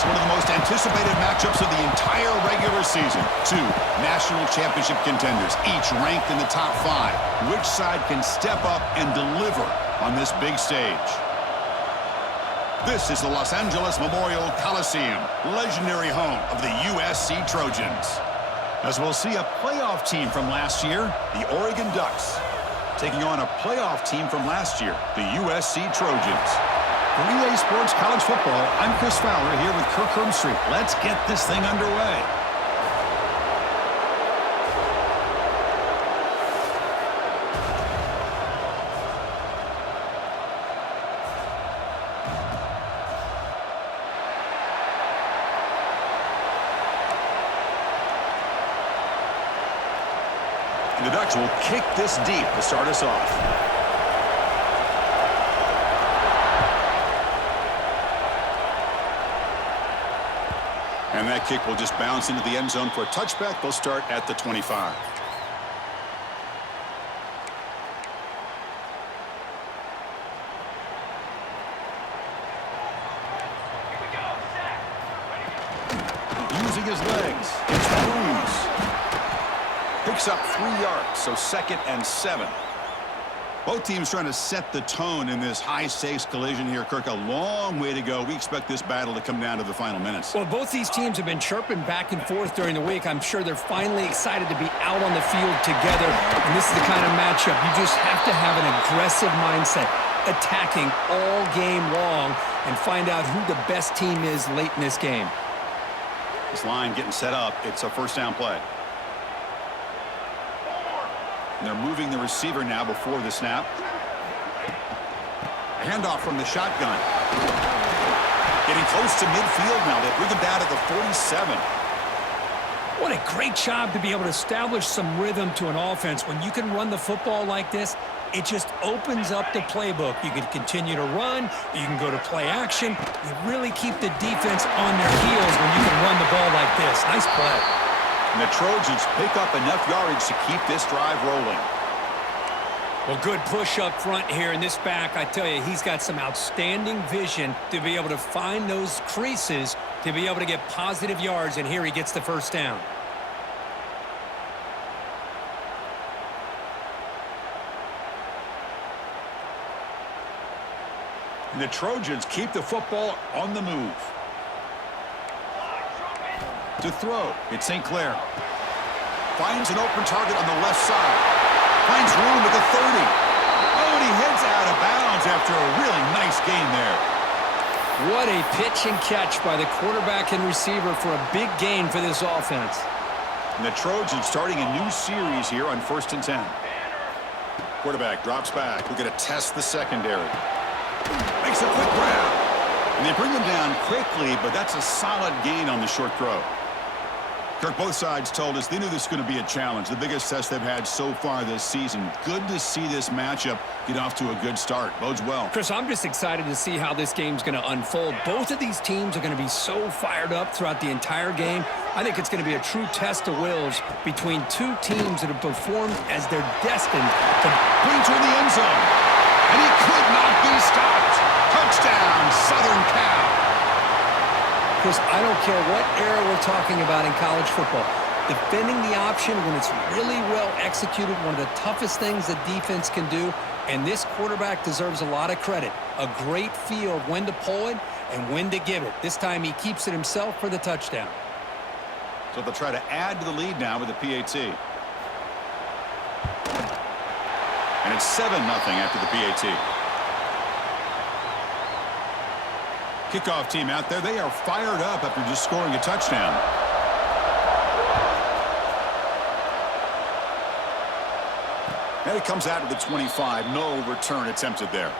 face one of the most anticipated matchups of the entire regular season. Two national championship contenders, each ranked in the top 5. Which side can step up and deliver on this big stage? This is the Los Angeles Memorial Coliseum, legendary home of the USC Trojans. As we'll see a playoff team from last year, the Oregon Ducks, taking on a playoff team from last year, the USC Trojans. For EA Sports College Football, I'm Chris Fowler here with Kirk Herbstreit. Let's get this thing underway. And the Ducks will kick this deep to start us off. And that kick will just bounce into the end zone for a touchback. They'll start at the 25. Using his legs. It's Cruz. Picks up 3 yards, so 2nd and 7. Both teams trying to set the tone in this high-stakes collision here. Kirk, a long way to go. We expect this battle to come down to the final minutes. Well, both these teams have been chirping back and forth during the week. I'm sure they're finally excited to be out on the field together. And this is the kind of matchup you just have to have an aggressive mindset, attacking all game long, and find out who the best team is late in this game. This line getting set up. It's a first down play. And they're moving the receiver now before the snap. A handoff from the shotgun. Getting close to midfield now. They bring him down at the 47. What a great job to be able to establish some rhythm to an offense. When you can run the football like this, it just opens up the playbook. You can continue to run. You can go to play action. You really keep the defense on their heels when you can run the ball like this. Nice play. And the Trojans pick up enough yardage to keep this drive rolling. Well, good push up front here in this back. I tell you, he's got some outstanding vision to be able to find those creases, to be able to get positive yards, and here he gets the first down. And the Trojans keep the football on the move. To throw, it's St. Clair. Finds an open target on the left side. Finds room at the 30. Oh, and he heads out of bounds after a really nice gain there. What a pitch and catch by the quarterback and receiver for a big gain for this offense. And the Trojans starting a new series here on 1st and 10. Quarterback drops back. We're going to test the secondary. Makes a quick grab. And they bring him down quickly, but that's a solid gain on the short throw. Kirk, both sides told us they knew this was going to be a challenge, the biggest test they've had so far this season. Good to see this matchup get off to a good start. Bodes well. Chris, I'm just excited to see how this game's going to unfold. Both of these teams are going to be so fired up throughout the entire game. I think it's going to be a true test of wills between two teams that have performed as they're destined to bring toward the end zone. And he could not be stopped. Touchdown, Southern Cal. Chris, I don't care what era we're talking about in college football. Defending the option when it's really well executed, one of the toughest things that defense can do, and this quarterback deserves a lot of credit. A great feel of when to pull it and when to give it. This time he keeps it himself for the touchdown. So they'll try to add to the lead now with the PAT. And it's 7-0 after the PAT. Kickoff team out there, they are fired up after just scoring a touchdown. And it comes out of the 25. No return attempted there.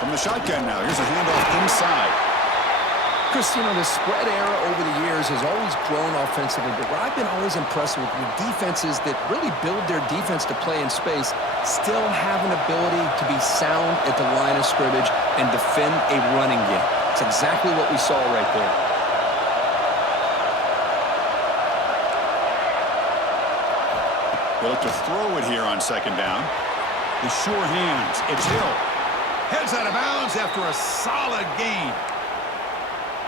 From the shotgun now. Here's a handoff inside. Chris, you know, the spread era over the years has always grown offensively, but what I've been always impressed with defenses that really build their defense to play in space still have an ability to be sound at the line of scrimmage and defend a running game. It's exactly what we saw right there. They look to throw it here on second down. The sure hands. It's Hill. Heads out of bounds after a solid gain.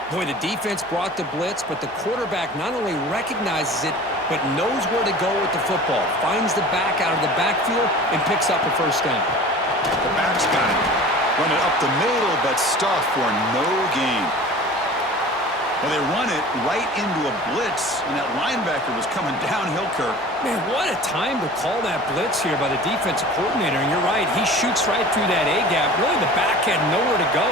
Boy, the defense brought the blitz, but the quarterback not only recognizes it, but knows where to go with the football. Finds the back out of the backfield and picks up a first down. The back's got it. Run it up the middle, but stuffed for no gain. Well, they run it right into a blitz, and that linebacker was coming downhill, Kirk. Man, what a time to call that blitz here by the defensive coordinator. And you're right, he shoots right through that A-gap. Really, the back had nowhere to go.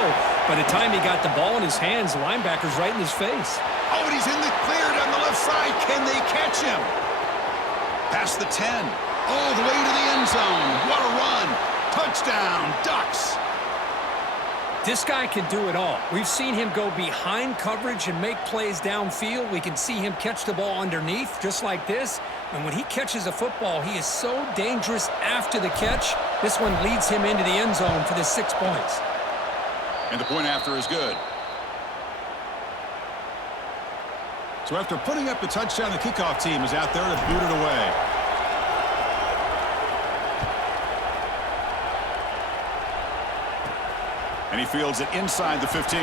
By the time he got the ball in his hands, the linebacker's right in his face. Oh, and he's in the clear down the left side. Can they catch him? Past the 10. All the way to the end zone. What a run. Touchdown, Ducks. This guy can do it all. We've seen him go behind coverage and make plays downfield. We can see him catch the ball underneath, just like this. And when he catches a football, he is so dangerous after the catch. This one leads him into the end zone for the 6 points. And the point after is good. So after putting up the touchdown, the kickoff team is out there to boot it away. And he fields it inside the 15.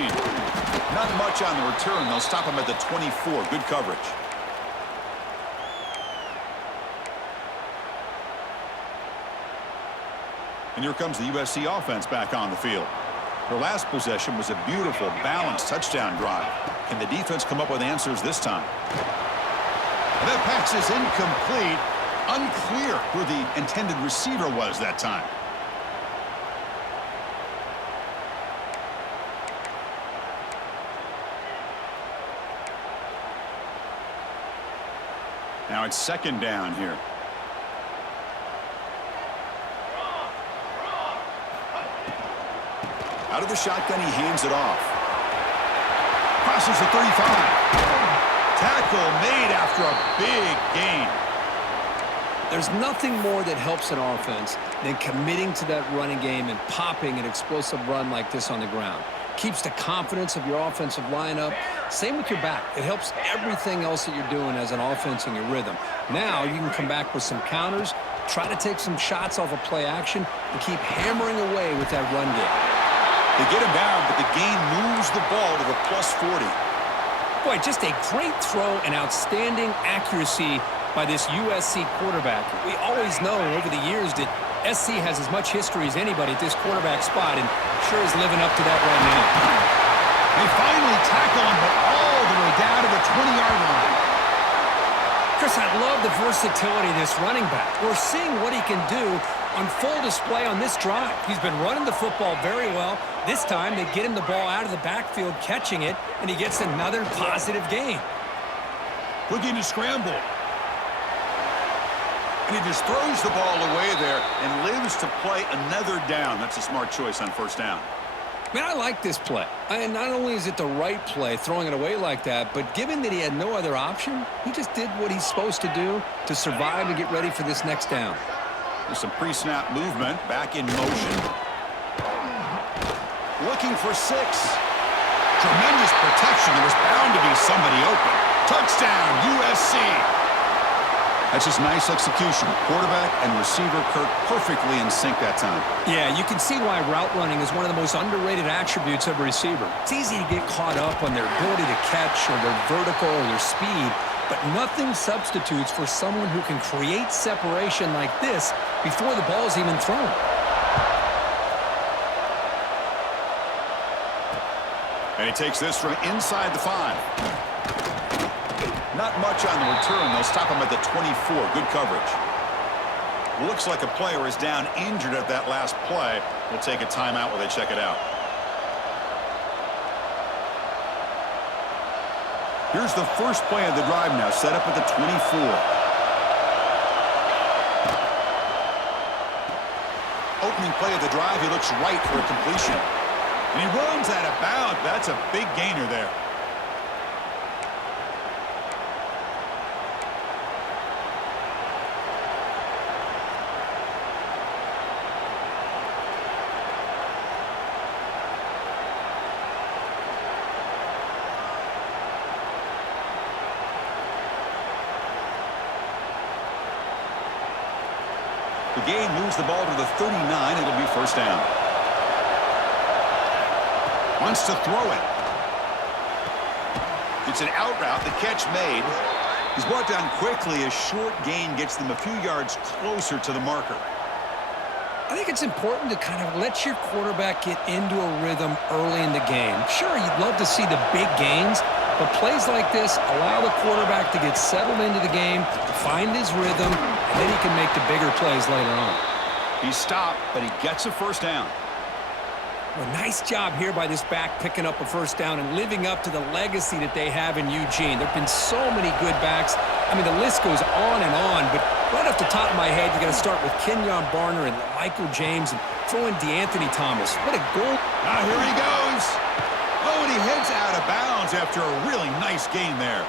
Not much on the return. They'll stop him at the 24. Good coverage. And here comes the USC offense back on the field. Their last possession was a beautiful, balanced touchdown drive. Can the defense come up with answers this time? And that pass is incomplete. Unclear who the intended receiver was that time. Now it's second down here. Out of the shotgun, he hands it off. Crosses the 35. Tackle made after a big gain. There's nothing more that helps an offense than committing to that running game and popping an explosive run like this on the ground. Keeps the confidence of your offensive lineup. Same with your back. It helps everything else that you're doing as an offense in your rhythm. Now you can come back with some counters, try to take some shots off of play action, and keep hammering away with that run game. They get him down, but the gain moves the ball to the plus 40. Boy, just a great throw and outstanding accuracy by this USC quarterback. We always know over the years that SC has as much history as anybody at this quarterback spot, and sure is living up to that right now. They finally tackle him, but all the way down to the 20-yard line. Chris, I love the versatility of this running back. We're seeing what he can do on full display on this drive. He's been running the football very well. This time, they get him the ball out of the backfield, catching it, and he gets another positive gain. Looking to scramble. And he just throws the ball away there and lives to play another down. That's a smart choice on first down. Man, I like this play. And not only is it the right play, throwing it away like that, but given that he had no other option, he just did what he's supposed to do to survive and get ready for this next down. There's some pre-snap movement, back in motion. Looking for 6. Tremendous protection. There was bound to be somebody open. Touchdown, USC. That's just nice execution. Quarterback and receiver Kirk perfectly in sync that time. Yeah, you can see why route running is one of the most underrated attributes of a receiver. It's easy to get caught up on their ability to catch or their vertical or their speed, but nothing substitutes for someone who can create separation like this before the ball is even thrown. And he takes this from inside the 5. Not much on the return. They'll stop him at the 24. Good coverage. Looks like a player is down injured at that last play. We'll take a timeout while they check it out. Here's the first play of the drive now, set up at the 24. Opening play of the drive, he looks right for a completion. And he runs out of bounds. That's a big gainer there. The gain moves the ball to the 39. It'll be first down. Wants to throw it. It's an out route. The catch made. He's brought down quickly. A short gain gets them a few yards closer to the marker. I think it's important to kind of let your quarterback get into a rhythm early in the game. Sure, you'd love to see the big gains, but plays like this allow the quarterback to get settled into the game, to find his rhythm, and then he can make the bigger plays later on. He's stopped, but he gets a first down. Well, nice job here by this back picking up a first down and living up to the legacy that they have in Eugene. There have been so many good backs. I mean, the list goes on and on, but right off the top of my head, you got to start with Kenyon Barner and Michael James and throw in DeAnthony Thomas. What a goal. Now here he goes. Oh, and he heads out of bounds after a really nice gain there.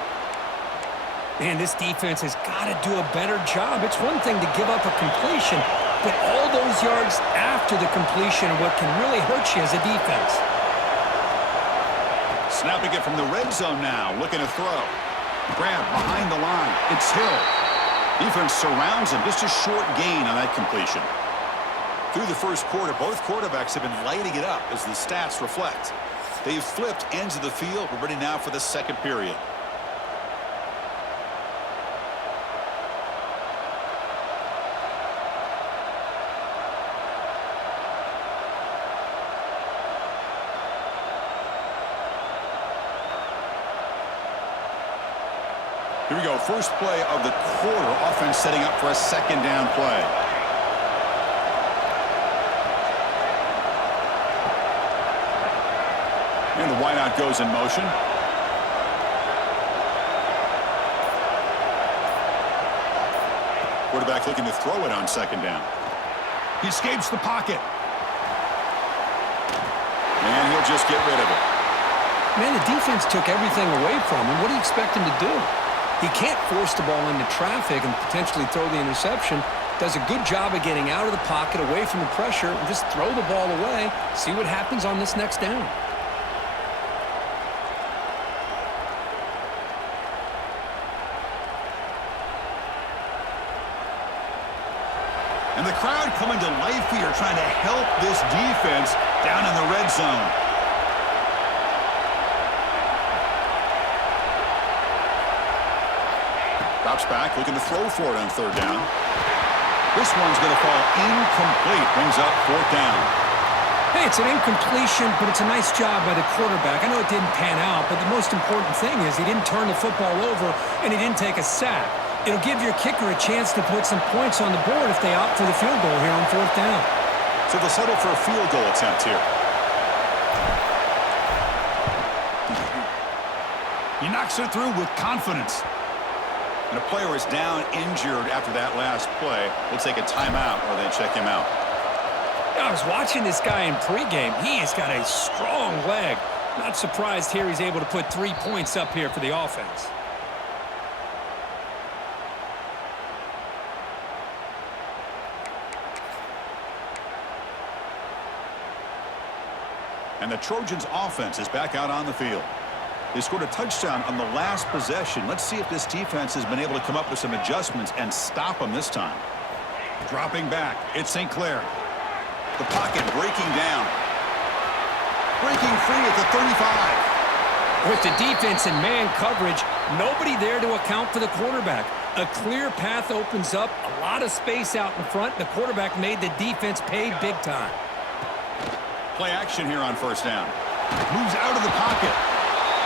Man, this defense has got to do a better job. It's one thing to give up a completion, but all those yards after the completion are what can really hurt you as a defense. Snapping it from the red zone now, looking to throw. Grab behind the line. It's Hill. Defense surrounds him. Just a short gain on that completion. Through the first quarter, both quarterbacks have been lighting it up as the stats reflect. They've flipped ends of the field. We're ready now for the second period. Here we go. First play of the quarter. Offense setting up for a second down play. And the wideout goes in motion. Quarterback looking to throw it on second down. He escapes the pocket. And he'll just get rid of it. Man, the defense took everything away from him. What do you expect him to do? He can't force the ball into traffic and potentially throw the interception. Does a good job of getting out of the pocket, away from the pressure, and just throw the ball away. See what happens on this next down. And the crowd coming to life here, trying to help this defense down in the red zone. Drops back, looking to throw for it on third down. This one's going to fall incomplete. Brings up fourth down. Hey, it's an incompletion, but it's a nice job by the quarterback. I know it didn't pan out, but the most important thing is he didn't turn the football over and he didn't take a sack. It'll give your kicker a chance to put some points on the board if they opt for the field goal here on fourth down. So they'll settle for a field goal attempt here. He knocks it through with confidence. And a player is down injured after that last play. We'll take a timeout or they check him out. I was watching this guy in pregame. He has got a strong leg. Not surprised here he's able to put 3 points up here for the offense. And the Trojans' offense is back out on the field. They scored a touchdown on the last possession. Let's see if this defense has been able to come up with some adjustments and stop them this time. Dropping back, it's St. Clair. The pocket breaking down. Breaking free at the 35. With the defense and man coverage, nobody there to account for the quarterback. A clear path opens up, a lot of space out in front. The quarterback made the defense pay big time. Play action here on first down. Moves out of the pocket.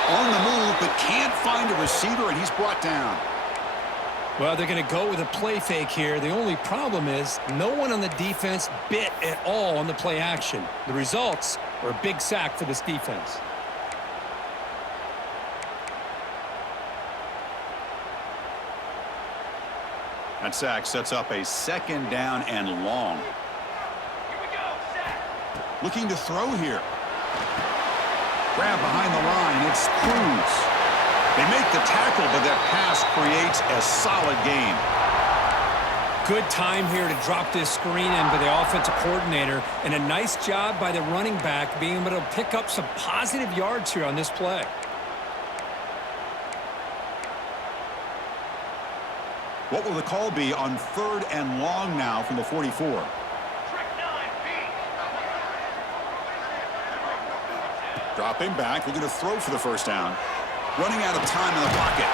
On the move, but can't find a receiver, and he's brought down. Well, they're going to go with a play fake here. The only problem is no one on the defense bit at all on the play action. The results are a big sack for this defense. That sack sets up a second down and long. Looking to throw here. Grab behind the line. It's Cruz. They make the tackle, but that pass creates a solid gain. Good time here to drop this screen in by the offensive coordinator, and a nice job by the running back being able to pick up some positive yards here on this play. What will the call be on 3rd and long now from the 44? Dropping back, looking to throw for the first down. Running out of time in the pocket.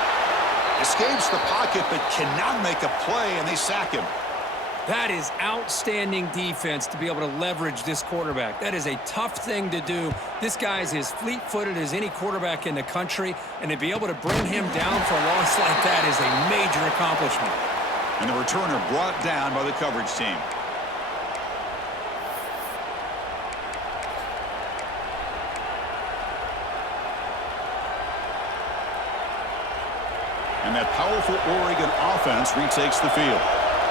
Escapes the pocket, but cannot make a play, and they sack him. That is outstanding defense to be able to leverage this quarterback. That is a tough thing to do. This guy is as fleet-footed as any quarterback in the country, and to be able to bring him down for a loss like that is a major accomplishment. And the returner brought down by the coverage team. And that powerful Oregon offense retakes the field.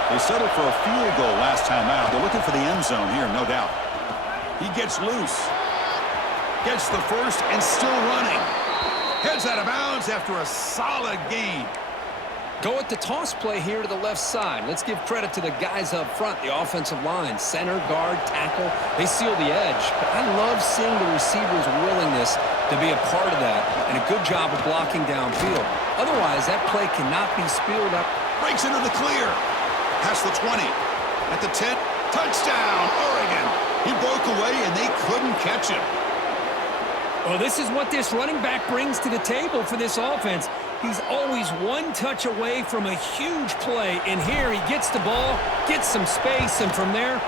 They settled for a field goal last time out. They're looking for the end zone here, no doubt. He gets loose. Gets the first and still running. Heads out of bounds after a solid gain. Go with the toss play here to the left side. Let's give credit to the guys up front, the offensive line, center, guard, tackle. They seal the edge. But I love seeing the receiver's willingness to be a part of that and a good job of blocking downfield. Otherwise, that play cannot be spilled up. Breaks into the clear. Past the 20. At the 10. Touchdown, Oregon. He broke away, and they couldn't catch him. Well, this is what this running back brings to the table for this offense. He's always one touch away from a huge play, and here he gets the ball, gets some space, and from there,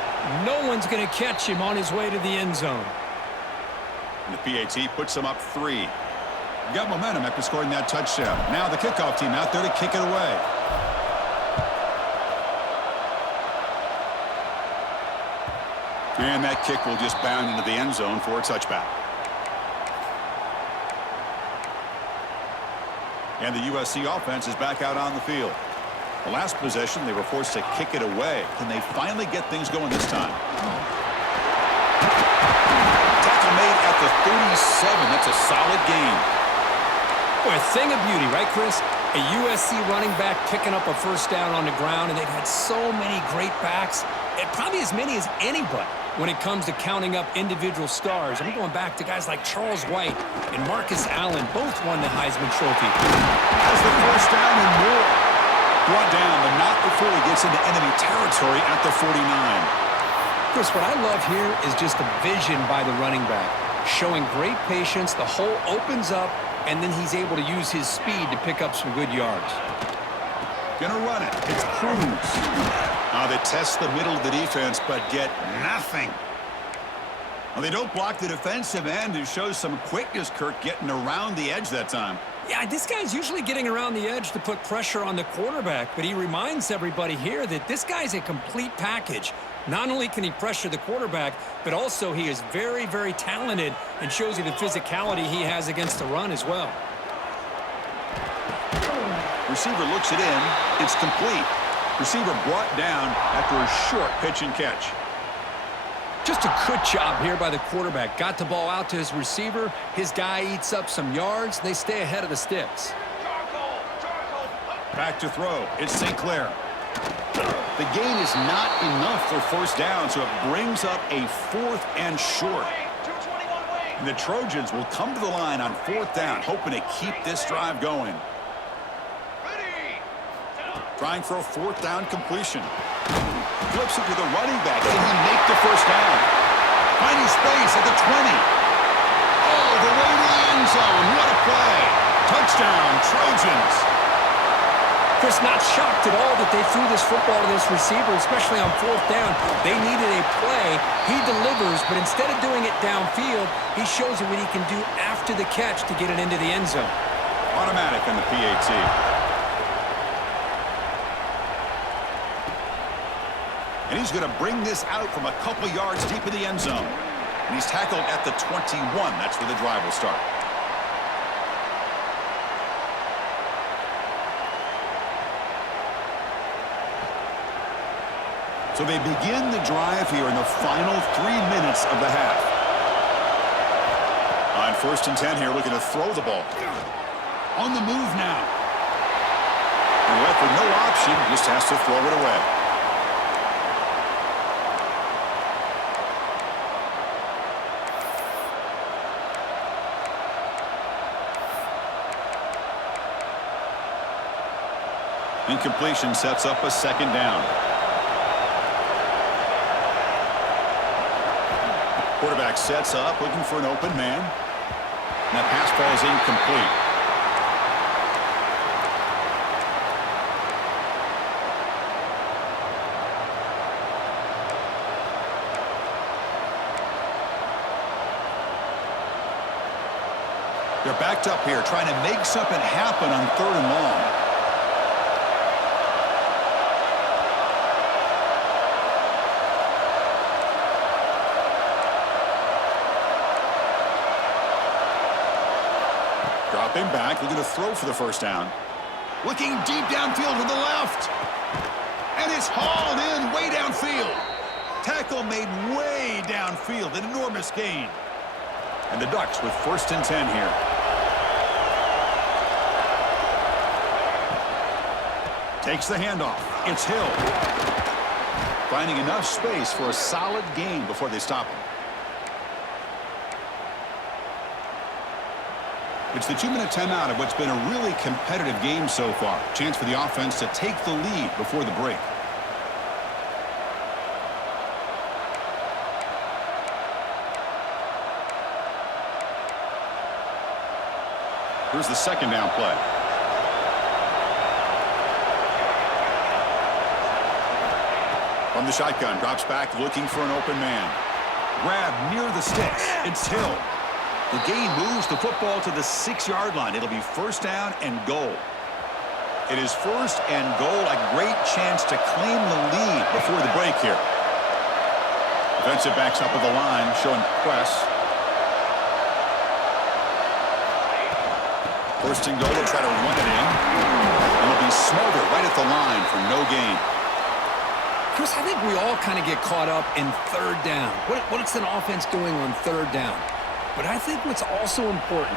no one's going to catch him on his way to the end zone. And the PAT puts him up 3. Got momentum after scoring that touchdown. Now the kickoff team out there to kick it away. And that kick will just bound into the end zone for a touchback. And the USC offense is back out on the field. The last possession, they were forced to kick it away. Can they finally get things going this time? Tackle made at the 37. That's a solid gain. Boy, a thing of beauty, right, Chris? A USC running back picking up a first down on the ground, and they've had so many great backs, and probably as many as anybody when it comes to counting up individual stars. I'm going back to guys like Charles White and Marcus Allen, both won the Heisman Trophy. Has the first down and more. Brought down, but not before he gets into enemy territory at the 49. Chris, what I love here is just the vision by the running back, showing great patience. The hole opens up, and then he's able to use his speed to pick up some good yards. Gonna run it. It's Cruz. They test the middle of the defense, but get nothing. Well, they don't block the defensive end, who shows some quickness, Kirk, getting around the edge that time. Yeah, this guy's usually getting around the edge to put pressure on the quarterback, but he reminds everybody here that this guy's a complete package. Not only can he pressure the quarterback, but also he is very, very talented and shows you the physicality he has against the run as well. Receiver looks it in. It's complete. Receiver brought down after a short pitch and catch. Just a good job here by the quarterback. Got the ball out to his receiver. His guy eats up some yards. They stay ahead of the sticks. Back to throw. It's St. Clair. The gain is not enough for first down, so it brings up a 4th and short. And the Trojans will come to the line on 4th down, hoping to keep this drive going. Trying for a 4th down completion. Flips it to the running back. Can he make the first down? Finding space at the 20. Oh, the way to the end zone. What a play. Touchdown, Trojans. Chris, not shocked at all that they threw this football to this receiver, especially on 4th down. They needed a play. He delivers, but instead of doing it downfield, he shows you what he can do after the catch to get it into the end zone. Automatic on the PAT. And he's going to bring this out from a couple yards deep in the end zone. And he's tackled at the 21. That's where the drive will start. So they begin the drive here in the final 3 minutes of the half. On 1st and 10 here, looking to throw the ball. On the move now. And left with no option, just has to throw it away. Incompletion sets up a second down. Quarterback sets up, looking for an open man. And that pass ball is incomplete. They're backed up here, trying to make something happen on 3rd and long. Dropping back, looking to throw for the first down. Looking deep downfield to the left. And it's hauled in way downfield. Tackle made way downfield, an enormous gain. And the Ducks with 1st and 10 here. Takes the handoff. It's Hill. Finding enough space for a solid gain before they stop him. It's the 2-minute timeout of what's been a really competitive game so far. Chance for the offense to take the lead before the break. Here's the second down play. From the shotgun, drops back, looking for an open man. Grab near the sticks. It's Hill. The gain moves the football to the 6-yard line. It'll be 1st down and goal. It is 1st and goal. A great chance to claim the lead before the break here. Defensive backs up at the line, showing press. 1st and goal, they'll try to run it in. And it'll be smothered right at the line for no gain. Chris, I think we all kind of get caught up in 3rd down. What's an offense doing on 3rd down? But I think what's also important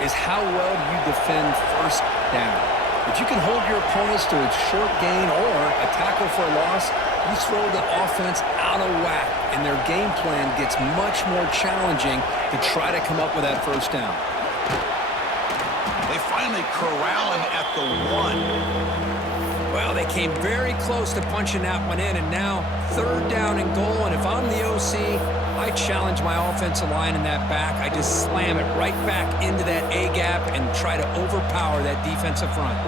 is how well you defend 1st down. If you can hold your opponents to a short gain or a tackle for a loss, you throw the offense out of whack, and their game plan gets much more challenging to try to come up with that 1st down. They finally corral him at the 1. Well, they came very close to punching that one in, and now 3rd down and goal. And if I'm the OC, I challenge my offensive line in that back. I just slam it right back into that A-gap and try to overpower that defensive front.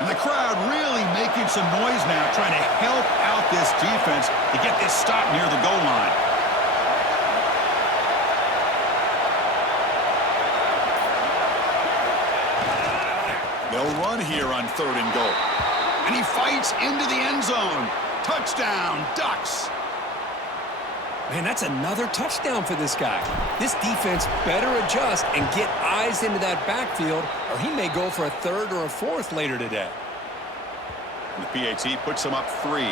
And the crowd really making some noise now, trying to help out this defense to get this stop near the goal line. They'll run here on 3rd and goal. And he fights into the end zone. Touchdown, Ducks. Man, that's another touchdown for this guy. This defense better adjust and get eyes into that backfield, or he may go for a 3rd or a 4th later today. And the PAT puts him up 3.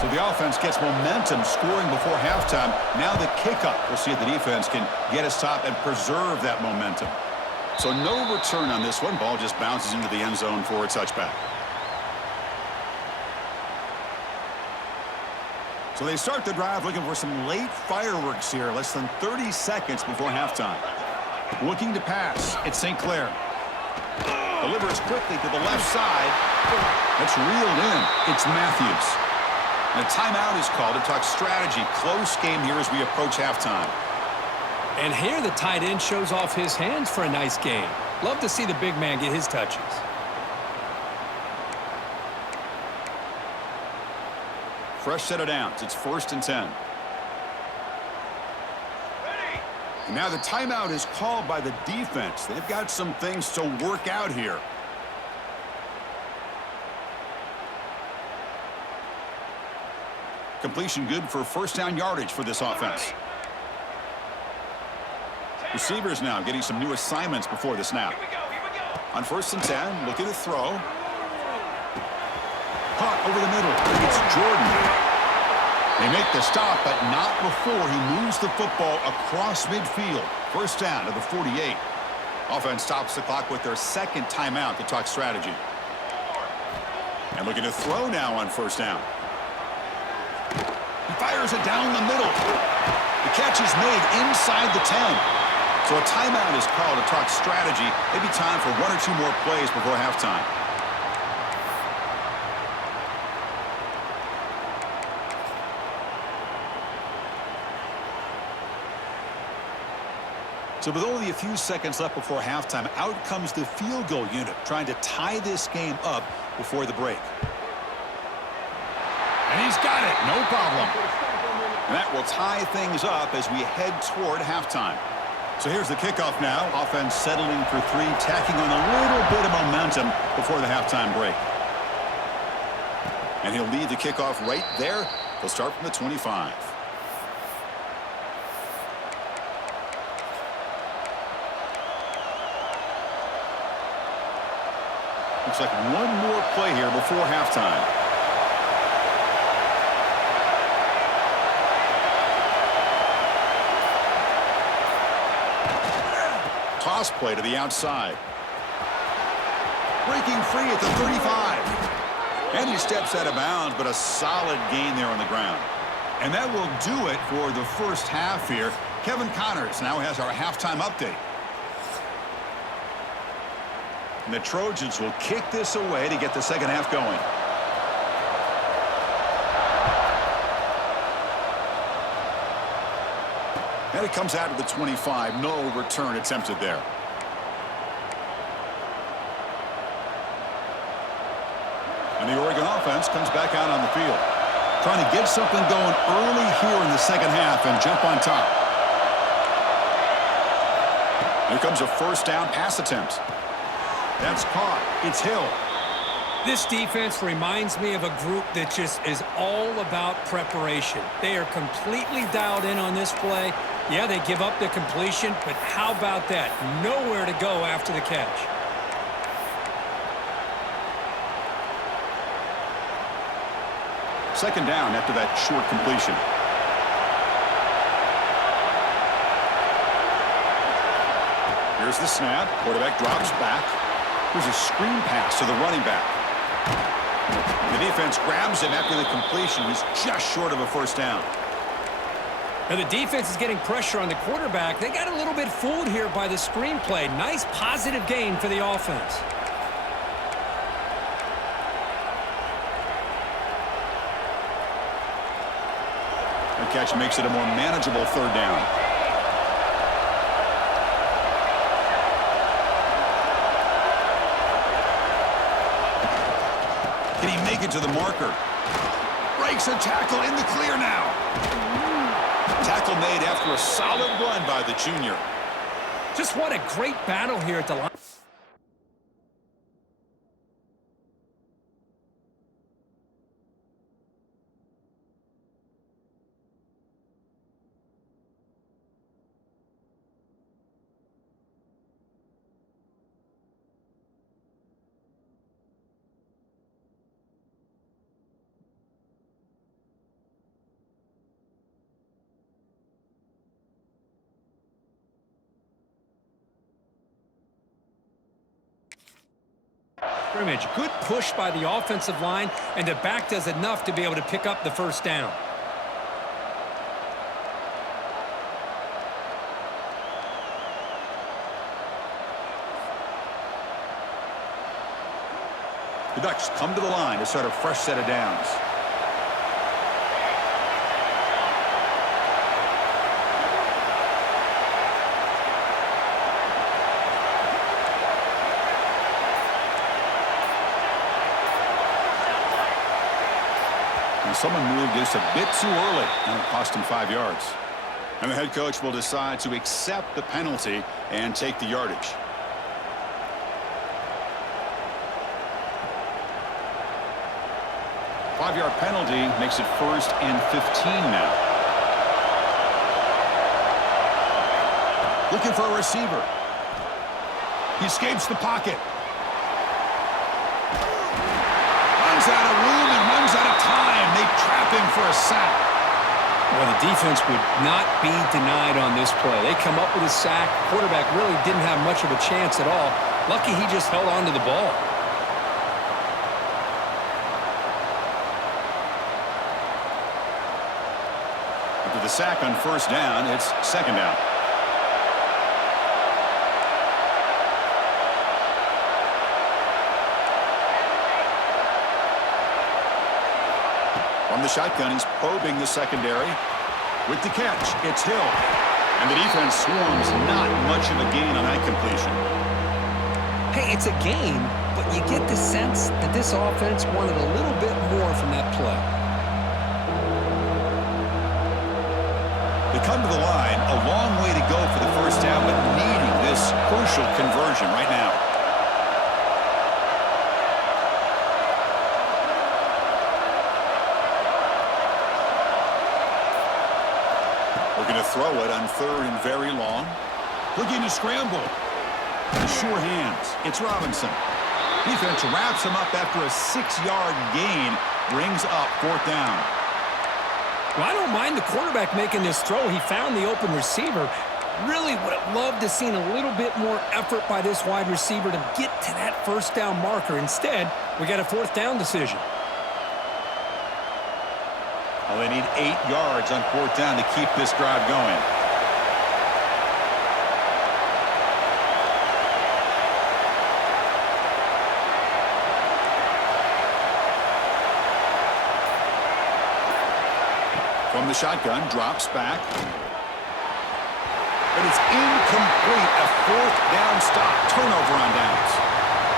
So the offense gets momentum scoring before halftime. Now the kickoff. We'll see if the defense can get a stop and preserve that momentum. So no return on this one. Ball just bounces into the end zone for a touchback. So they start the drive looking for some late fireworks here. Less than 30 seconds before halftime. Looking to pass. It's St. Clair. Delivers quickly to the left side. That's reeled in. It's Matthews. And a timeout is called to talk strategy. Close game here as we approach halftime. And here the tight end shows off his hands for a nice game. Love to see the big man get his touches. Fresh set of downs. It's 1st and 10. And now the timeout is called by the defense. They've got some things to work out here. Completion good for 1st down yardage for this offense. Receivers now getting some new assignments before the snap. On 1st and 10, looking to throw. Caught over the middle. It's Jordan. They make the stop, but not before he moves the football across midfield. 1st down to the 48. Offense stops the clock with their 2nd timeout to talk strategy. And looking to throw now on 1st down. He fires it down the middle. The catch is made inside the 10. So a timeout is called to talk strategy. Maybe time for one or two more plays before halftime. So with only a few seconds left before halftime, out comes the field goal unit, trying to tie this game up before the break. And he's got it, no problem. And that will tie things up as we head toward halftime. So here's the kickoff now. Offense settling for three, tacking on a little bit of momentum before the halftime break. And he'll lead the kickoff right there. He'll start from the 25. Looks like one more play here before halftime. Toss play to the outside. Breaking free at the 35. And he steps out of bounds, but a solid gain there on the ground. And that will do it for the first half here. Kevin Connors now has our halftime update. And the Trojans will kick this away to get the second half going. And it comes out of the 25. No return attempted there. And the Oregon offense comes back out on the field, trying to get something going early here in the second half and jump on top. Here comes a first down pass attempt. That's caught. It's Hill. This defense reminds me of a group that just is all about preparation. They are completely dialed in on this play. Yeah, they give up the completion, but how about that? Nowhere to go after the catch. Second down after that short completion. Here's the snap. Quarterback drops back. Here's a screen pass to the running back. The defense grabs him after the completion. He's just short of a first down. Now the defense is getting pressure on the quarterback. They got a little bit fooled here by the screen play. Nice positive gain for the offense. The catch makes it a more manageable third down. Can he make it to the marker? Breaks a tackle in the clear now. Tackle made after a solid run by the junior. Just what a great battle here at the line. Scrimmage. Good push by the offensive line, and the back does enough to be able to pick up the first down. The Ducks come to the line to start a fresh set of downs. Someone moved just a bit too early, and it cost him 5 yards. And the head coach will decide to accept the penalty and take the yardage. Five-yard penalty makes it 1st and 15 now. Looking for a receiver. He escapes the pocket. Runs out of room and runs out of time. They trap him for a sack. Well, the defense would not be denied on this play. They come up with a sack. Quarterback really didn't have much of a chance at all. Lucky he just held on to the ball. At the After the sack on first down, it's second down. From the shotgun, he's probing the secondary. With the catch, it's Hill. And the defense swarms not much of a gain on that completion. Hey, it's a gain, but you get the sense that this offense wanted a little bit more from that play. They come to the line, a long way to go for the first down, but needing this crucial conversion right now. Looking to throw it on third and very long. Looking to scramble. Sure hands. It's Robinson. Defense wraps him up after a 6-yard gain. Brings up fourth down. Well, I don't mind the quarterback making this throw. He found the open receiver. Really would have loved to have seen a little bit more effort by this wide receiver to get to that first down marker. Instead, we got a fourth down decision. Well, they need 8 yards on fourth down to keep this drive going. From the shotgun, drops back. But it's incomplete. A fourth down stop. Turnover on downs.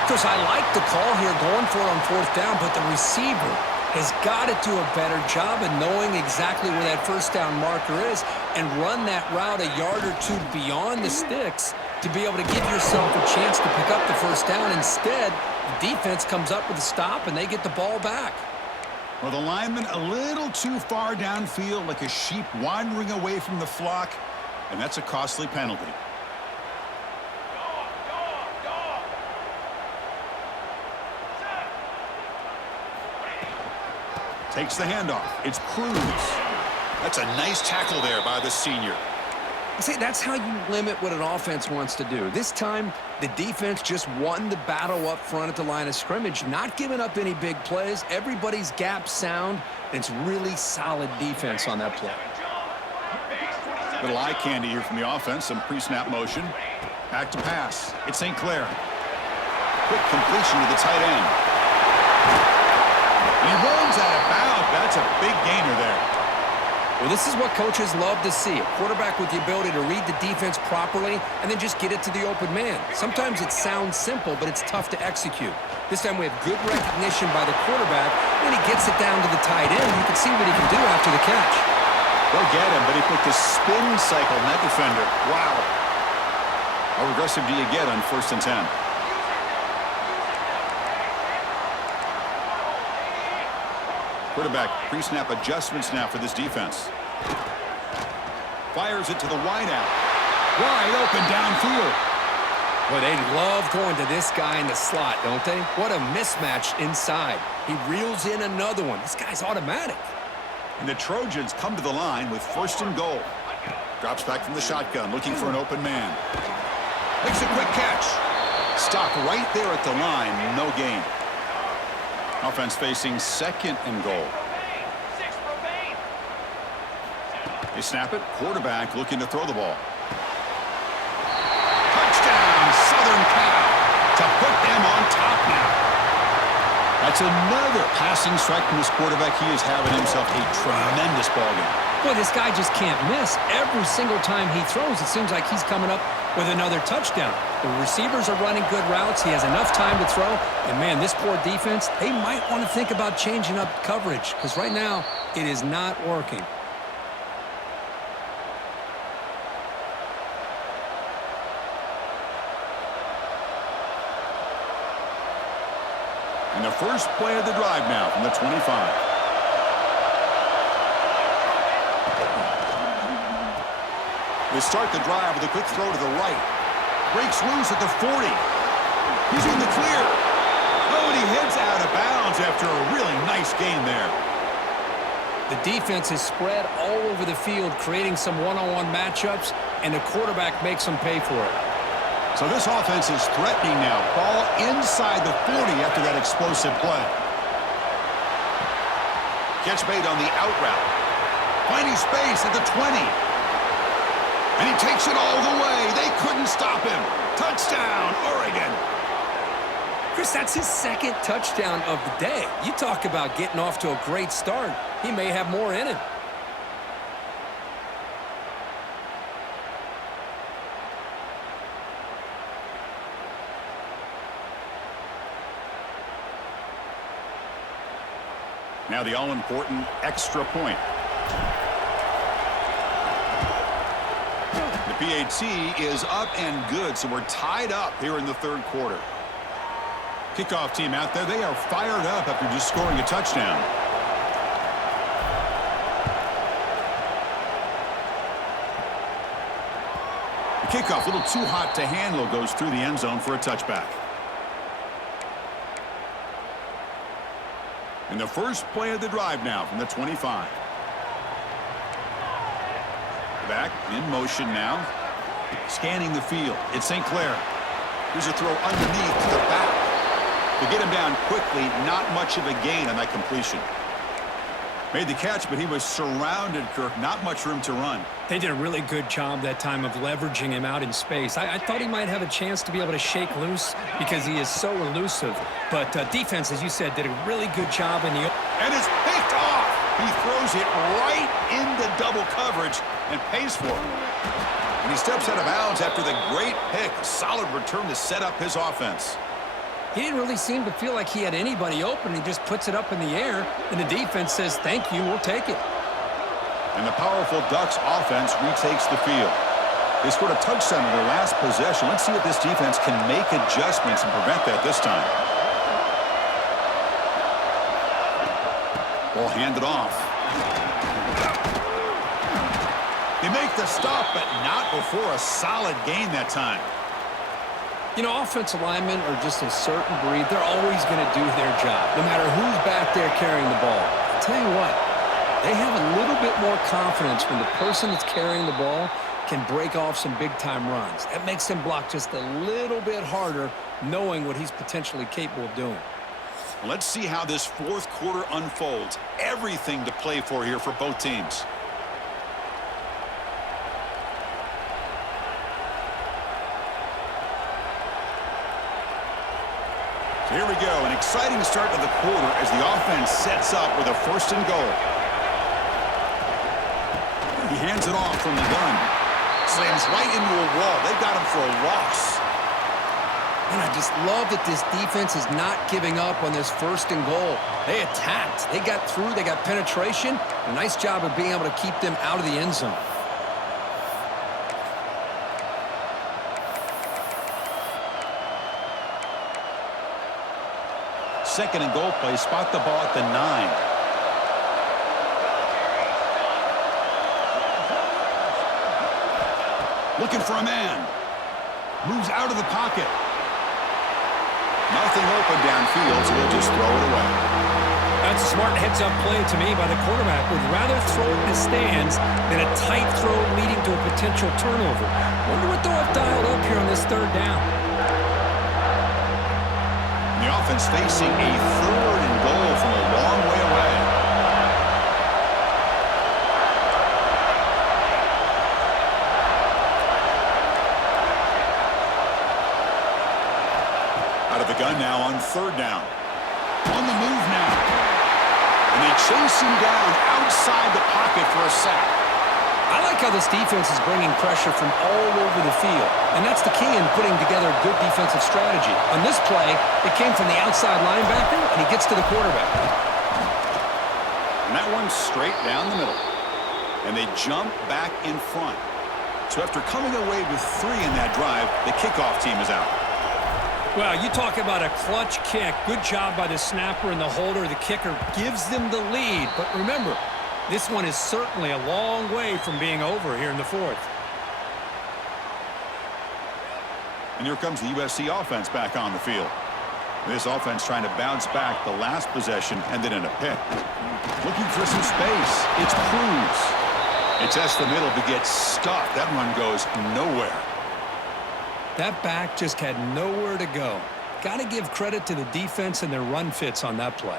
Because I like the call here going for it on fourth down, but the receiver has got to do a better job of knowing exactly where that first down marker is and run that route a yard or two beyond the sticks to be able to give yourself a chance to pick up the first down. Instead, the defense comes up with a stop and they get the ball back. Well, the lineman a little too far downfield, like a sheep wandering away from the flock, and that's a costly penalty. Takes the handoff. It's Cruz. That's a nice tackle there by the senior. See, that's how you limit what an offense wants to do. This time, the defense just won the battle up front at the line of scrimmage, not giving up any big plays. Everybody's gap sound. It's really solid defense on that play. Little eye candy here from the offense. Some pre-snap motion. Back to pass. It's St. Clair. Quick completion to the tight end. He runs out of bounds. That's a big gainer there. Well, this is what coaches love to see. A quarterback with the ability to read the defense properly and then just get it to the open man. Sometimes it sounds simple, but it's tough to execute. This time we have good recognition by the quarterback. When he gets it down to the tight end, you can see what he can do after the catch. They'll get him, but he put the spin cycle on that defender. Wow. How aggressive do you get on 1st and 10? Quarterback pre-snap adjustments now for this defense. Fires it to the wideout. Wide open downfield. Boy, they love going to this guy in the slot, don't they? What a mismatch inside. He reels in another one. This guy's automatic. And the Trojans come to the line with 1st and goal. Drops back from the shotgun, looking for an open man. Makes a quick catch. Stop right there at the line. No gain. Offense facing 2nd and goal. They snap it. Quarterback looking to throw the ball. Touchdown, Southern Cal, to put them on top now. That's another passing strike from this quarterback. He is having himself a tremendous ballgame. Boy, this guy just can't miss. Every single time he throws, it seems like he's coming up with another touchdown. The receivers are running good routes. He has enough time to throw. And, man, this poor defense, they might want to think about changing up coverage because right now it is not working. And the first play of the drive now from the 25. They start the drive with a quick throw to the right. Breaks loose at the 40. He's in the clear. Oh, and he heads out of bounds after a really nice gain there. The defense is spread all over the field, creating some one-on-one matchups, and the quarterback makes them pay for it. So this offense is threatening now. Ball inside the 40 after that explosive play. Catch made on the out route. Finding space at the 20. And he takes it all the way. They couldn't stop him. Touchdown, Oregon. Chris, that's his second touchdown of the day. You talk about getting off to a great start. He may have more in him. Now the all-important extra point. The PAT is up and good, so we're tied up here in the third quarter. Kickoff team out there, they are fired up after just scoring a touchdown. The kickoff, a little too hot to handle, goes through the end zone for a touchback. And the first play of the drive now from the 25. Back in motion now. Scanning the field. It's St. Clair. Here's a throw underneath to the back. To get him down quickly, not much of a gain on that completion. Made the catch, but he was surrounded, Kirk. Not much room to run. They did a really good job that time of leveraging him out in space. I thought he might have a chance to be able to shake loose because he is so elusive. But defense, as you said, did a really good job in the... And it's picked off. He throws it right into double coverage and pays for it. And he steps out of bounds after the great pick. A solid return to set up his offense. He didn't really seem to feel like he had anybody open. He just puts it up in the air, and the defense says, thank you, we'll take it. And the powerful Ducks offense retakes the field. They scored a touchdown in their last possession. Let's see if this defense can make adjustments and prevent that this time. Ball handed off. They make the stop, but not before a solid gain that time. You know, offensive linemen are just a certain breed. They're always going to do their job, no matter who's back there carrying the ball. I'll tell you what, they have a little bit more confidence when the person that's carrying the ball can break off some big-time runs. That makes them block just a little bit harder, knowing what he's potentially capable of doing. Let's see how this fourth quarter unfolds. Everything to play for here for both teams. Here we go, an exciting start to the quarter as the offense sets up with a 1st and goal. He hands it off from the gun. Slams right into a wall. They've got him for a loss. And I just love that this defense is not giving up on this 1st and goal. They attacked. They got through. They got penetration. A nice job of being able to keep them out of the end zone. Second and goal play. Spot the ball at the 9. Looking for a man. Moves out of the pocket. Nothing open downfield, so he'll just throw it away. That's a smart heads-up play to me by the quarterback. Would rather throw it in the stands than a tight throw leading to a potential turnover. Wonder what they'll have dialed up here on this 3rd down. The offense facing a 3rd and goal from a long way away. Out of the gun now on 3rd down. On the move now. And they chase him down outside the pocket for a sack. I like how this defense is bringing pressure from all over the field, and that's the key in putting together a good defensive strategy. On this play, it came from the outside linebacker, and he gets to the quarterback. And that one's straight down the middle. And they jump back in front. So after coming away with 3 in that drive, the kickoff team is out. Well, you talk about a clutch kick. Good job by the snapper and the holder. The kicker gives them the lead. But remember, this one is certainly a long way from being over here in the 4th. And here comes the USC offense back on the field. This offense trying to bounce back. The last possession ended in a pick. Looking for some space. It's Cruz. It tests the middle but gets stuffed. That run goes nowhere. That back just had nowhere to go. Got to give credit to the defense and their run fits on that play.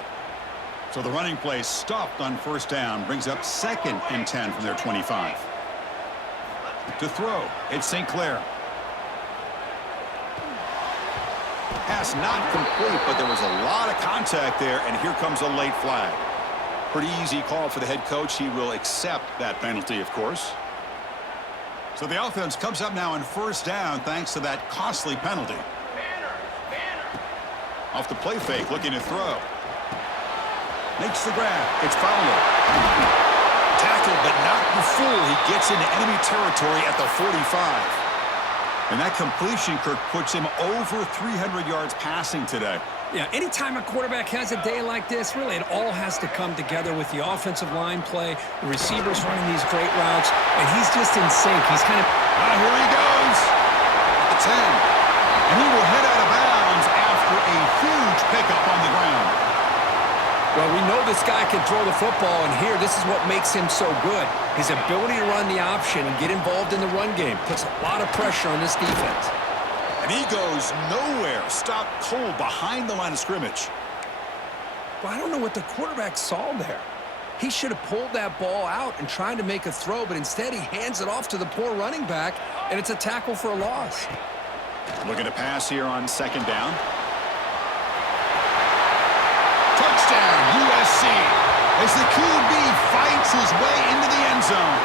So the running play stopped on first down, brings up 2nd and 10 from their 25. To throw, it's St. Clair. Pass not complete, but there was a lot of contact there, and here comes a late flag. Pretty easy call for the head coach. He will accept that penalty, of course. So the offense comes up now on first down thanks to that costly penalty. Off the play fake, looking to throw. Makes the grab. It's Fowler. Tackled, but not before he gets into enemy territory at the 45. And that completion, Kirk, puts him over 300 yards passing today. Yeah, anytime a quarterback has a day like this, really it all has to come together with the offensive line play, the receivers running these great routes, and he's just in sync. He's kind of... here he goes at the 10. And he will head out of bounds after a huge pickup on the ground. Well, we know this guy can throw the football, and here, this is what makes him so good. His ability to run the option and get involved in the run game puts a lot of pressure on this defense. And he goes nowhere. Stopped cold behind the line of scrimmage. Well, I don't know what the quarterback saw there. He should have pulled that ball out and tried to make a throw, but instead he hands it off to the poor running back, and it's a tackle for a loss. Looking to pass here on 2nd down. Touchdown, USC, as the QB fights his way into the end zone.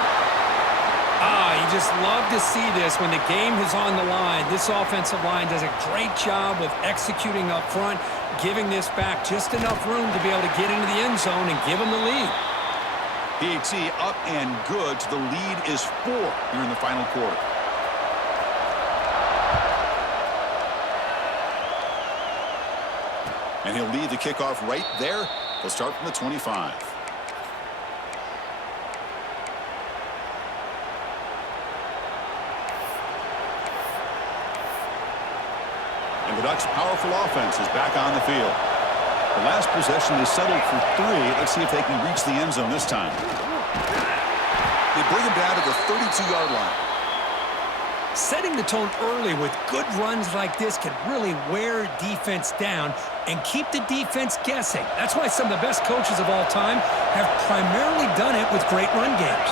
You just love to see this when the game is on the line. This offensive line does a great job of executing up front, giving this back just enough room to be able to get into the end zone and give them the lead. PAT up and good. The lead is 4 here in the final quarter. And he'll lead the kickoff right there. They'll start from the 25. And the Ducks' powerful offense is back on the field. The last possession, they settled for 3. Let's see if they can reach the end zone this time. They bring him down to the 32-yard line. Setting the tone early with good runs like this can really wear defense down and keep the defense guessing. That's why some of the best coaches of all time have primarily done it with great run games.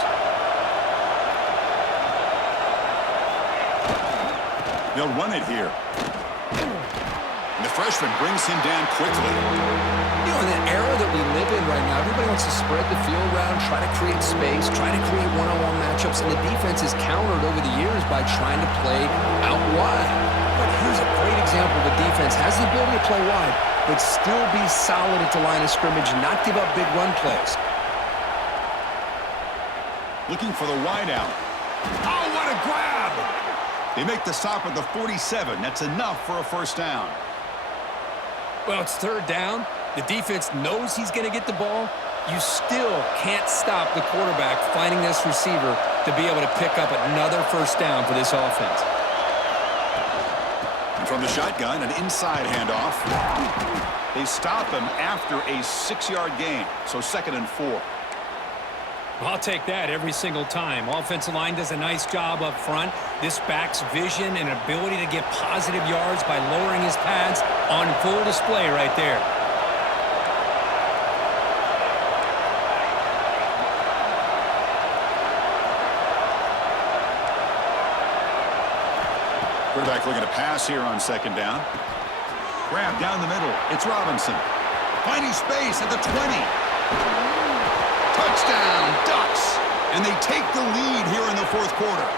They'll run it here. And the freshman brings him down quickly. You know, in the era that we live in right now, everybody wants to spread the field around, try to create space, try to create one-on-one matchups, and the defense is countered over the years by trying to play out wide. But here's a great example of a defense has the ability to play wide, but still be solid at the line of scrimmage and not give up big run plays. Looking for the wide out. Oh, what a grab! They make the stop at the 47. That's enough for a first down. Well, it's 3rd down. The defense knows he's going to get the ball. You still can't stop the quarterback finding this receiver to be able to pick up another first down for this offense. And from the shotgun, an inside handoff. They stop him after a 6-yard gain, so 2nd and 4. I'll take that every single time. Offensive line does a nice job up front. This back's vision and ability to get positive yards by lowering his pads on full display right there. Quarterback looking to pass here on 2nd down. Grab down the middle. It's Robinson. Finding space at the 20. Touchdown, Ducks. And they take the lead here in the 4th quarter.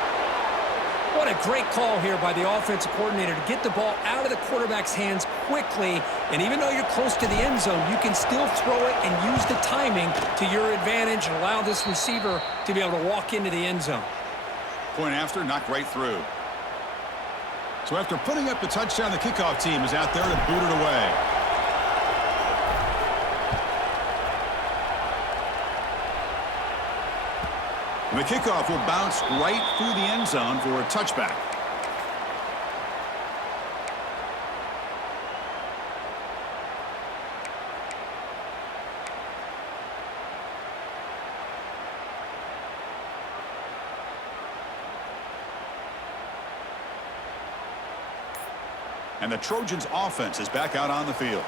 What a great call here by the offensive coordinator to get the ball out of the quarterback's hands quickly. And even though you're close to the end zone, you can still throw it and use the timing to your advantage and allow this receiver to be able to walk into the end zone. Point after, knocked right through. So after putting up the touchdown, the kickoff team is out there to boot it away. And the kickoff will bounce right through the end zone for a touchback. And the Trojans' offense is back out on the field.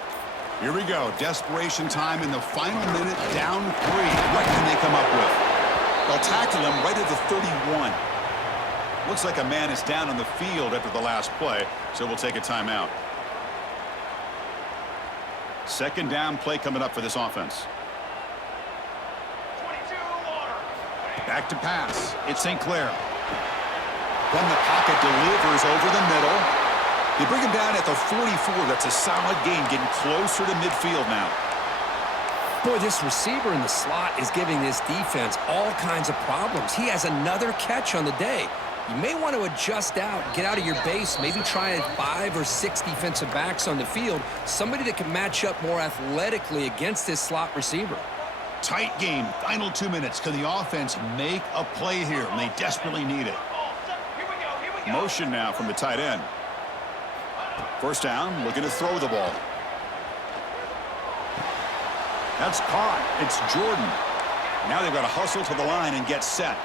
Here we go. Desperation time in the final minute, down 3. What can they come up with? They'll tackle him right at the 31. Looks like a man is down on the field after the last play, so we'll take a timeout. Second down play coming up for this offense. Back to pass. It's St. Clair. From the pocket, delivers over the middle. They bring him down at the 44. That's a solid gain, getting closer to midfield now. Boy, this receiver in the slot is giving this defense all kinds of problems. He has another catch on the day. You may want to adjust out, get out of your base, maybe try 5 or 6 defensive backs on the field, somebody that can match up more athletically against this slot receiver. Tight game, final 2 minutes. Can the offense make a play here? And they desperately need it. Motion now from the tight end. First down, looking to throw the ball. That's caught. It's Jordan. Now they've got to hustle to the line and get set.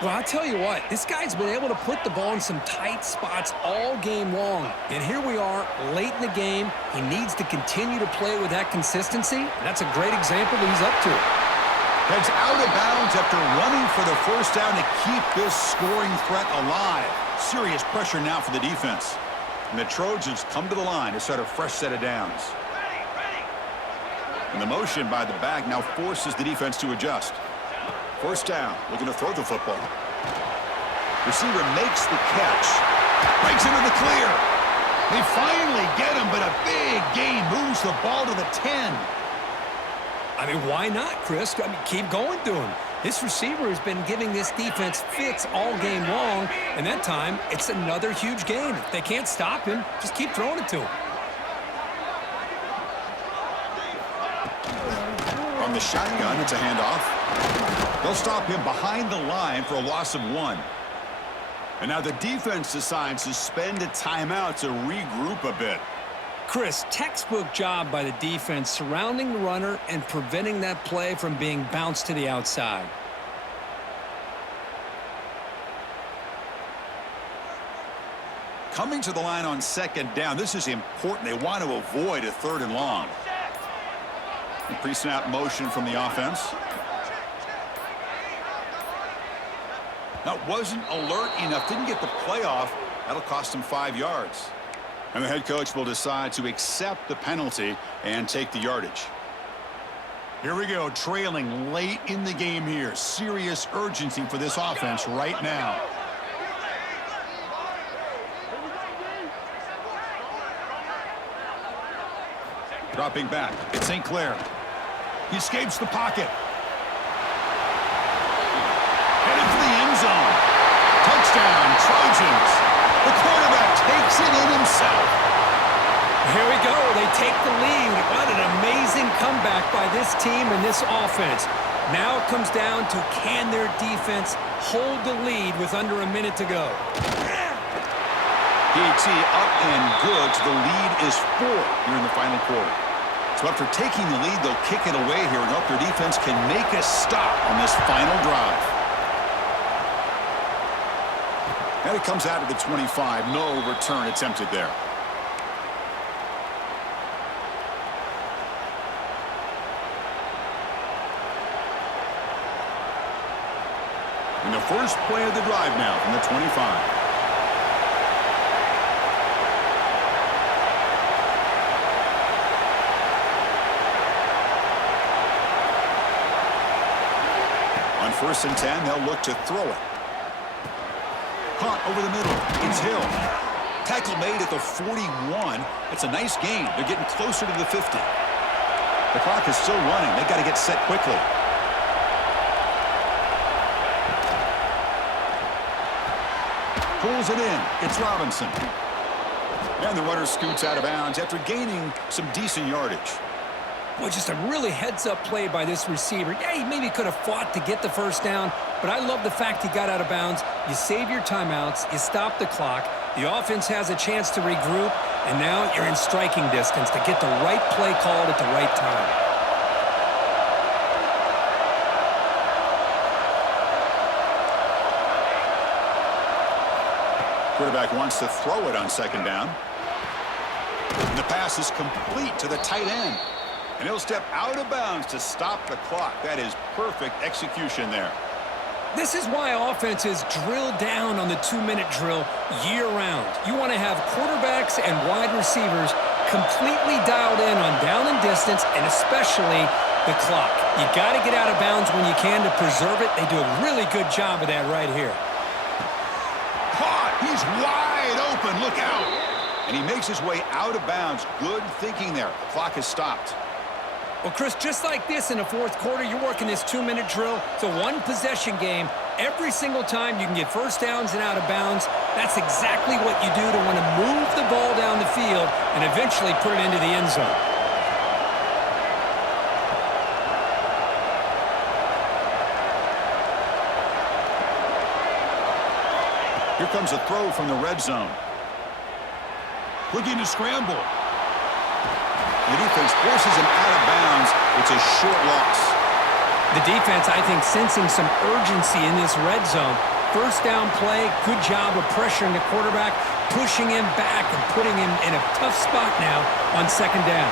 Well, I'll tell you what, this guy's been able to put the ball in some tight spots all game long. And here we are, late in the game. He needs to continue to play with that consistency. And that's a great example that he's up to. Heads out of bounds after running for the first down to keep this scoring threat alive. Serious pressure now for the defense. And the Trojans come to the line to start a fresh set of downs. And the motion by the back now forces the defense to adjust. First down, looking to throw the football. Receiver makes the catch. Breaks into the clear. They finally get him, but a big gain moves the ball to the 10. I mean, why not, Chris? I mean, keep going to him. This receiver has been giving this defense fits all game long, and that time, it's another huge gain. If they can't stop him, just keep throwing it to him. From the shotgun, it's a handoff. They'll stop him behind the line for a loss of 1. And now the defense decides to spend a timeout to regroup a bit. Chris, textbook job by the defense surrounding the runner and preventing that play from being bounced to the outside. Coming to the line on second down, this is important. They want to avoid a 3rd and long. Pre-snap motion from the offense. That wasn't alert enough. Didn't get the play off. That'll cost him 5 yards. And the head coach will decide to accept the penalty and take the yardage. Here we go, trailing late in the game here. Serious urgency for this offense right now. Dropping back, it's St. Clair. He escapes the pocket. Headed for the end zone. Touchdown, Trojans. The quarterback takes it in himself. Here we go. They take the lead. What an amazing comeback by this team and this offense. Now it comes down to can their defense hold the lead with under a minute to go. PAT up and good. The lead is 4 here in the final quarter. So after taking the lead, they'll kick it away here and hope their defense can make a stop on this final drive. And it comes out of the 25. No return attempted there. And the first play of the drive now from the 25. On 1st and 10, they'll look to throw it. Caught over the middle. It's Hill. Tackle made at the 41. It's a nice gain. They're getting closer to the 50. The clock is still running. They've got to get set quickly. Pulls it in. It's Robinson. And the runner scoots out of bounds after gaining some decent yardage. Boy, just a really heads-up play by this receiver. Yeah, he maybe could have fought to get the first down, but I love the fact he got out of bounds. You save your timeouts, you stop the clock, the offense has a chance to regroup, and now you're in striking distance to get the right play called at the right time. Quarterback wants to throw it on second down. And the pass is complete to the tight end. And he'll step out of bounds to stop the clock. That is perfect execution there. This is why offenses drill down on the 2-minute drill year-round. You want to have quarterbacks and wide receivers completely dialed in on down and distance, and especially the clock. You got to get out of bounds when you can to preserve it. They do a really good job of that right here. Caught! He's wide open. Look out! And he makes his way out of bounds. Good thinking there. The clock has stopped. Well, Chris, just like this in the fourth quarter, you're working this 2-minute drill. It's a one-possession game. Every single time you can get first downs and out of bounds, that's exactly what you do to want to move the ball down the field and eventually put it into the end zone. Here comes a throw from the red zone. Looking to scramble. The defense forces him out of bounds. It's a short loss. The defense, I think, sensing some urgency in this red zone. First down play, good job of pressuring the quarterback, pushing him back and putting him in a tough spot now on second down.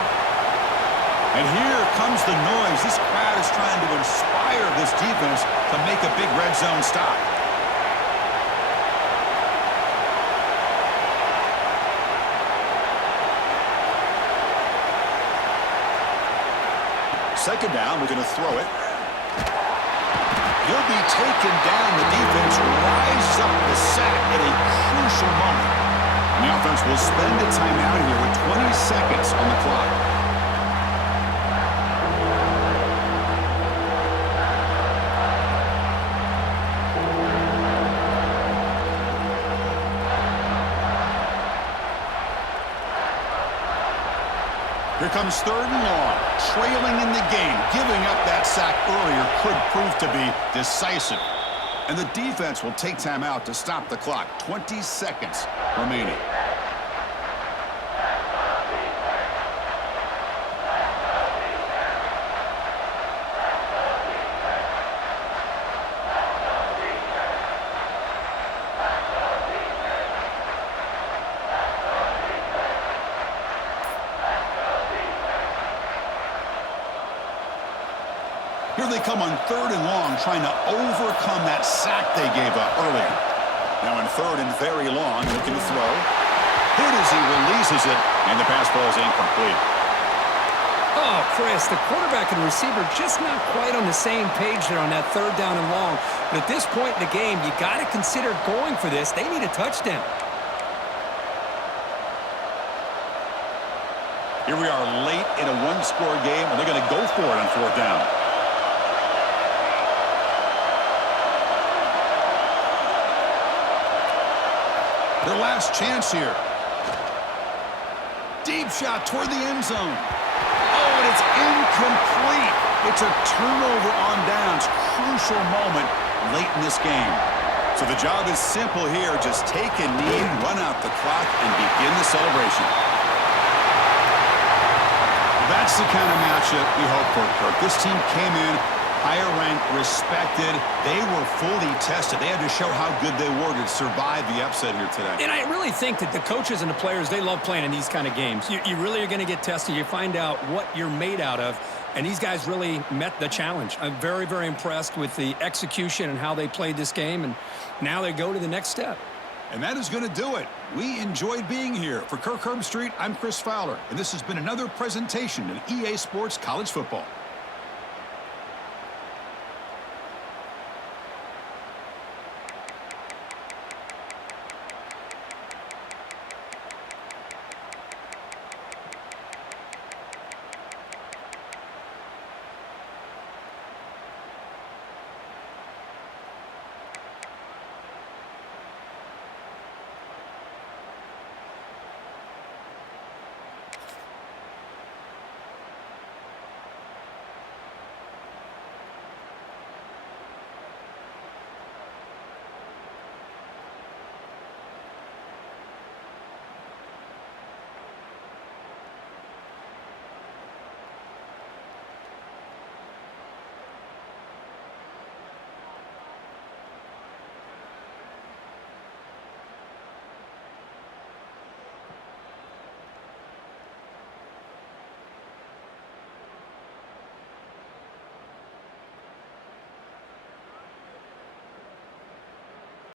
And here comes the noise. This crowd is trying to inspire this defense to make a big red zone stop. Second down, we're going to throw it. He'll be taken down. The defense rises up the sack at a crucial moment. And the offense will spend a timeout here with 20 seconds on the clock. Here comes third and long, trailing in the game. Giving up that sack earlier could prove to be decisive. And the defense will take time out to stop the clock. 20 seconds remaining. Here they come on third and long, trying to overcome that sack they gave up earlier. Now in third and very long, looking to throw. Hit as he releases it, and the pass falls incomplete. Oh, Chris, the quarterback and receiver just not quite on the same page there on that third down and long. But at this point in the game, you got to consider going for this. They need a touchdown. Here we are late in a one-score game, and they're going to go for it on fourth down. Their last chance here. Deep shot toward the end zone. Oh, and it's incomplete. It's a turnover on downs. Crucial moment late in this game. So the job is simple here. Just take a knee, run out the clock, and begin the celebration. That's the kind of matchup we hope for, Kirk. This team came in higher ranked, respected. They were fully tested. They had to show how good they were to survive the upset here today. And I really think that the coaches and the players, they love playing in these kind of games. You really are going to get tested. You find out what you're made out of. And these guys really met the challenge. I'm very, very impressed with the execution and how they played this game. And now they go to the next step. And that is going to do it. We enjoyed being here. For Kirk Herbstreit, I'm Chris Fowler. And this has been another presentation of EA Sports College Football.